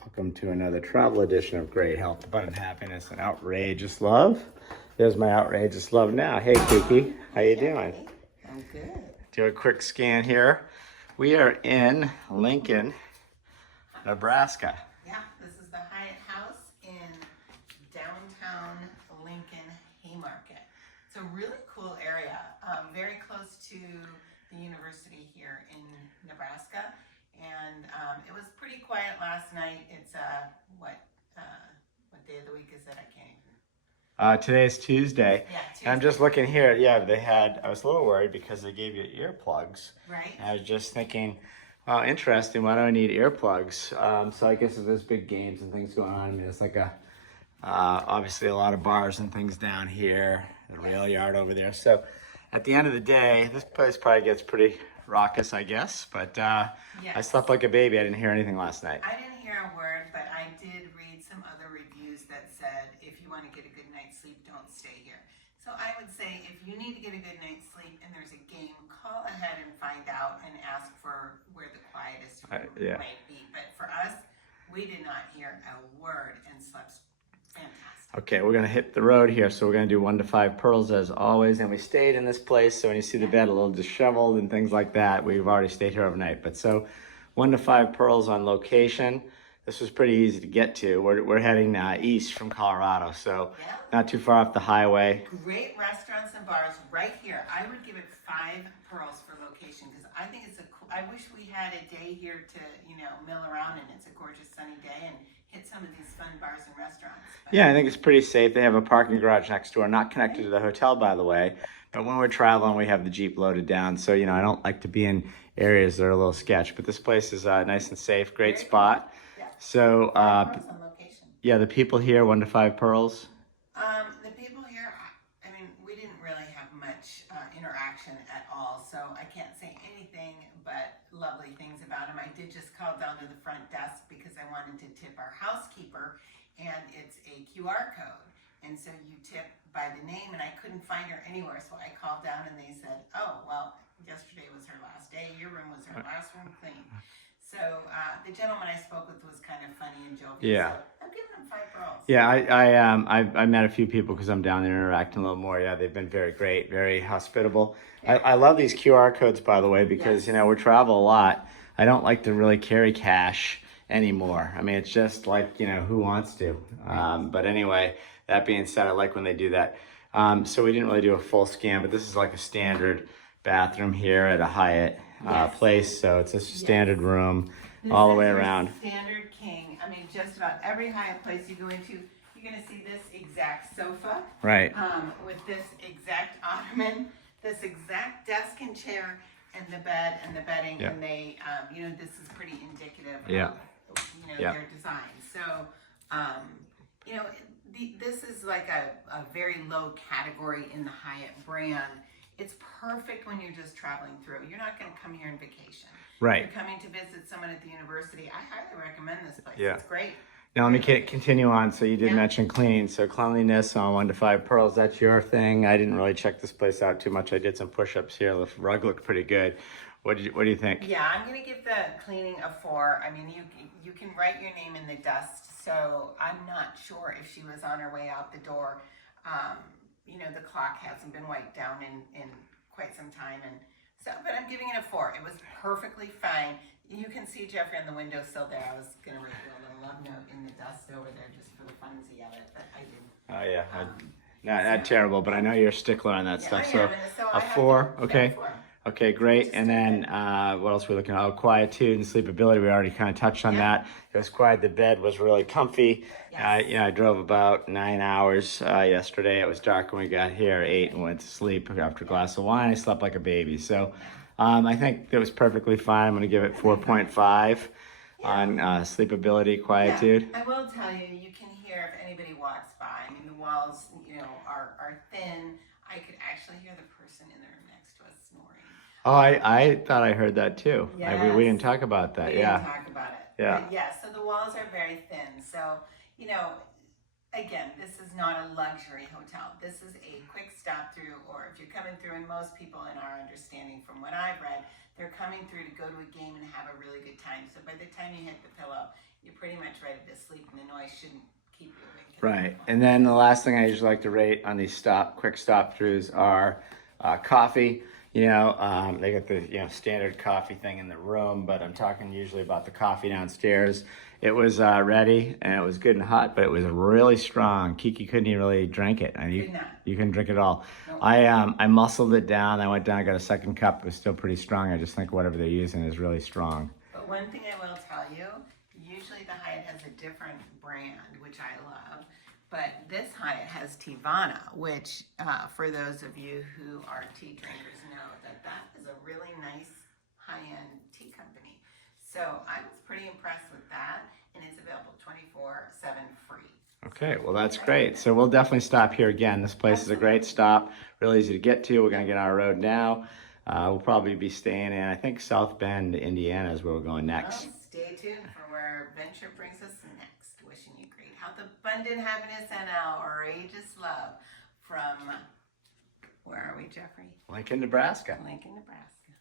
Welcome to another travel edition of Great Health, Abundant Happiness, and Outrageous Love. There's my outrageous love now. Hey, Kiki, how you doing? I'm good. Do a quick scan here. We are in Lincoln, Nebraska. Yeah, this is the Hyatt house in downtown Lincoln Haymarket. It's a really cool area, very close to the university here in Nebraska. And it was pretty quiet last night. It's what day of the week is it? I can't even. Today's Tuesday. Yeah, Tuesday. And I'm just looking here. Yeah, I was a little worried because they gave you earplugs. Right. And I was just thinking, wow, interesting. Why do I need earplugs? So I guess if there's big games and things going on, I mean, it's like obviously a lot of bars and things down here, the rail yard over there. So at the end of the day, this place probably gets pretty raucous, I guess. But Yes. I slept like a baby. I didn't hear anything last night. I didn't hear a word, but I did read some other reviews that said if you want to get a good night's sleep, don't stay here. So I would say if you need to get a good night's sleep and there's a game, call ahead and find out and ask for where the quietest room might be. But for us, we did not hear a word and slept fantastic. Okay, we're gonna hit the road here, so we're gonna do 1 to 5 pearls as always, and we stayed in this place, so when you see the bed a little disheveled and things like that, we've already stayed here overnight. But so 1 to 5 pearls on location. This was pretty easy to get to. We're heading east from Colorado, so not too far off the highway. Great restaurants and bars right here. I would give it 5 pearls for location because I think it's I wish we had a day here to mill around, and it's a gorgeous sunny day and hit some of these fun bars and restaurants. But Yeah, I think it's pretty safe. They have a parking garage next door, not connected to the hotel, by the way. But when we're traveling, we have the Jeep loaded down. So, I don't like to be in areas that are a little sketch. But this place is nice and safe, great spot. Yeah. So, pearls on location. yeah, the people here, 1 to 5 pearls. The people here, I mean, we didn't really have much interaction at all, so I can't say anything but lovely things about them. I did just call down to the front desk because I wanted to tip our housekeeper, and it's a QR code. And so you tip by the name, and I couldn't find her anywhere, so I called down and they said, oh, well, yesterday was her last day, your room was her last room clean. So the gentleman I spoke with was kind of funny and jovial. Yeah. So I'm giving him 5 pearls. Yeah, I met a few people because I'm down there interacting a little more. Yeah, they've been very great, very hospitable. I love these QR codes, by the way, because we travel a lot. I don't like to really carry cash anymore. I mean, it's just like who wants to. But anyway, that being said, I like when they do that. So we didn't really do a full scan, but this is like a standard bathroom here at a Hyatt place. So it's a standard room all the way around. Standard king. I mean, just about every Hyatt place you go into, you're going to see this exact sofa. Right. With this exact ottoman, this exact desk and chair, and the bed and the bedding. Yeah. And they, this is pretty indicative Yeah. of, their design. So, this is like a very low category in the Hyatt brand. It's perfect when you're just traveling through. You're not going to come here on vacation. Right. You're coming to visit someone at the university. I highly recommend this place. Yeah. It's great. Now let me continue on. So you did mention clean. So cleanliness on 1 to 5 pearls. That's your thing. I didn't really check this place out too much. I did some push-ups here. The rug looked pretty good. What do you think? Yeah, I'm gonna give the cleaning a 4. I mean, you can write your name in the dust. So I'm not sure if she was on her way out the door. The clock hasn't been wiped down in quite some time, and so. But I'm giving it a 4. It was perfectly fine. You can see Jeffrey on the windowsill there. I was gonna write a little love note in the dust over there just for the funsy of it, but I didn't. Oh yeah, not terrible, but I know you're a stickler on that stuff. So I a have 4, to- okay. yeah, 4. Okay, great. And then what else are we looking at? Oh, quietude and sleepability. We already kind of touched on that. It was quiet. The bed was really comfy. Yes. I drove about 9 hours yesterday. It was dark when we got here, 8, and went to sleep after a glass of wine. I slept like a baby. So I think it was perfectly fine. I'm going to give it 4.5 on sleepability, quietude. Yeah, I will tell you, you can hear if anybody walks by. I mean, the walls, are thin. I could actually hear the person in the room next to us snoring. Oh, I thought I heard that too. Yes. We didn't talk about that. We didn't talk about it. Yeah. But so the walls are very thin. So, again, this is not a luxury hotel. This is a quick stop through, or if you're coming through, and most people in our understanding from what I've read, they're coming through to go to a game and have a really good time. So by the time you hit the pillow, you're pretty much ready to sleep, and the noise shouldn't keep you awake. Right. And then the last thing I usually like to rate on these quick stop throughs are coffee. They got the standard coffee thing in the room, but I'm talking usually about the coffee downstairs. It was ready and it was good and hot, but it was really strong. Kiki couldn't even really drink it. And you couldn't drink it all. No. I muscled it down. I went down, got a second cup. It was still pretty strong. I just think whatever they're using is really strong. But one thing I will tell you, usually the Hyatt has a different brand, which I love. But this Hyatt has Tivana, which for those of you who are tea drinkers know that is a really nice high-end tea company. So I was pretty impressed with that, and it's available 24/7 free. Okay, well that's great. So we'll definitely stop here again. This place is a great stop, really easy to get to. We're gonna get on our road now. We'll probably be staying in, I think, South Bend, Indiana is where we're going next. Well, stay tuned for where adventure brings us next. Wishing you great health, abundant happiness, and outrageous love from, where are we, Jeffrey? Lincoln, Nebraska. Lincoln, Nebraska.